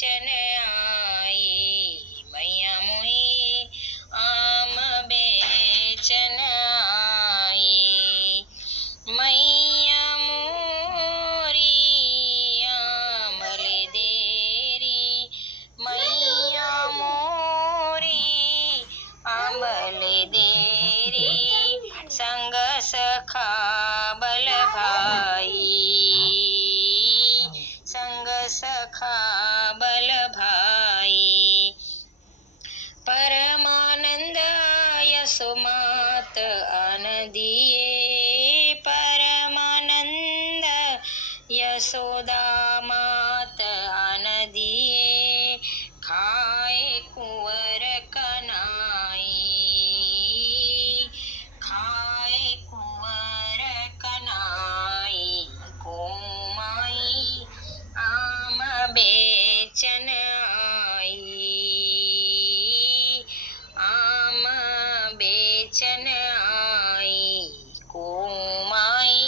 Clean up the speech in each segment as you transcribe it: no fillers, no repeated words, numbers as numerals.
बेचन आई, मैया मोही आम बेचन आई। मैया मोरी आम ले देरी, मैया मोरी आम ले देरी। संग सखा बल भाई, संग सखा बल भाई। परमानंद यशोमात आन दिए, परमानंद यशोदा मात आन दिए। खाए कुंवर कनाई, खाए कुंवर कनाई। कोमाई आम बेचन आई, आम बेचन आई। कोमाई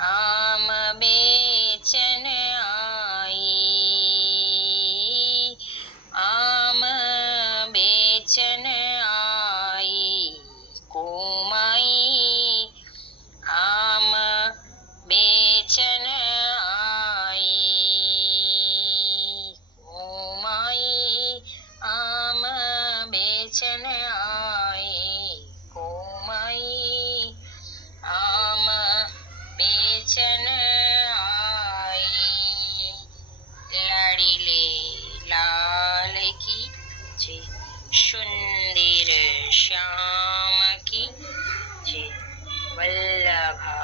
आम बेचन आई, आम बेचन आई। कोमाई आम बेचन आई, कोमाई आम बेचन आई। कोमाई आम बेचन आई। लाडीले लाल की जय, सुंदर श्याम की जय, वल्लभा